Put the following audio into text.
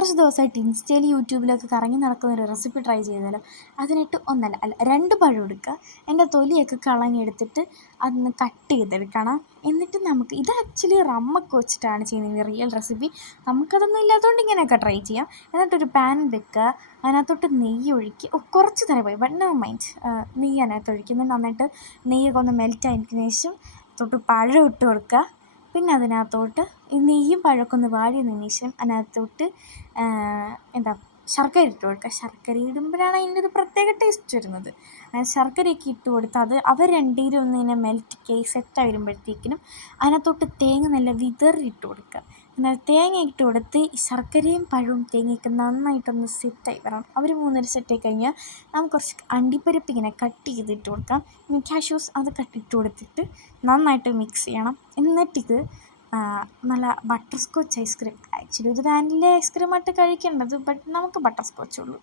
കുറച്ച് ദിവസമായിട്ട് ഇൻസ്റ്റയിൽ യൂട്യൂബിലൊക്കെ കറങ്ങി നടക്കുന്ന ഒരു റെസിപ്പി ട്രൈ ചെയ്താലോ. അതിനായിട്ട് ഒന്നല്ല അല്ല 2 പഴം എടുക്കുക. അതിൻ്റെ തൊലിയൊക്കെ കളഞ്ഞെടുത്തിട്ട് അതൊന്ന് കട്ട് ചെയ്തെടുക്കണം. എന്നിട്ട് നമുക്ക് ഇത് ആക്ച്വലി റമ്മൊക്കെ വെച്ചിട്ടാണ് ചെയ്യുന്നത് റിയൽ റെസിപ്പി. നമുക്കതൊന്നും ഇല്ലാത്തതുകൊണ്ട് ഇങ്ങനെയൊക്കെ ട്രൈ ചെയ്യാം. എന്നിട്ടൊരു പാൻ വെക്കുക, അതിനകത്തോട്ട് നെയ്യ് ഒഴിക്കുക. കുറച്ച് തരം പോയി ബട്ട് നോ മൈൻഡ്. നെയ്യ് അതിനകത്ത് ഒഴിക്കുന്നത് നന്നായിട്ട് നെയ്യൊക്കെ ഒന്ന് മെൽറ്റ് ആയതിന് ശേഷം തൊട്ട് പഴം ഇട്ട് കൊടുക്കുക. പിന്നെ അതിനകത്തോട്ട് ഈ നെയ്യും പഴമൊക്കെ ഒന്ന് വാടിയതിന് ശേഷം അതിനകത്തോട്ട് ശർക്കര ഇട്ട് കൊടുക്കുക. ശർക്കര ഇടുമ്പോഴാണ് അതിൻ്റെ ഒരു പ്രത്യേക ടേസ്റ്റ് വരുന്നത്. ശർക്കരയൊക്കെ ഇട്ട് കൊടുത്ത് അവർ രണ്ടുപേരും ഒന്ന് ഇങ്ങനെ മെൽറ്റ് സെറ്റായി വരുമ്പോഴത്തേക്കിനും അതിനകത്തോട്ട് തേങ്ങ നല്ല വിതറിയിട്ട് കൊടുക്കുക. എന്നാൽ തേങ്ങ ഇട്ട് കൊടുത്ത് ഈ ശർക്കരയും പഴവും തേങ്ങയൊക്കെ നന്നായിട്ടൊന്ന് സെറ്റായി വരണം. അവർ മൂന്നേരം സെറ്റായി കഴിഞ്ഞാൽ നമുക്ക് കുറച്ച് അണ്ടിപ്പരിപ്പ് ഇങ്ങനെ കട്ട് ചെയ്തിട്ട് കൊടുക്കാം. കാഷ്യൂസ് അത് കട്ടിട്ട് കൊടുത്തിട്ട് നന്നായിട്ട് മിക്സ് ചെയ്യണം. എന്നിട്ടിത് നല്ല ബട്ടർ സ്കോച്ച് ഐസ്ക്രീം, ആക്ച്വലി ഇത് വാനില ഐസ്ക്രീമായിട്ട് കഴിക്കേണ്ടത്, ബട്ട് നമുക്ക് ബട്ടർ സ്കോച്ചുള്ളൂ.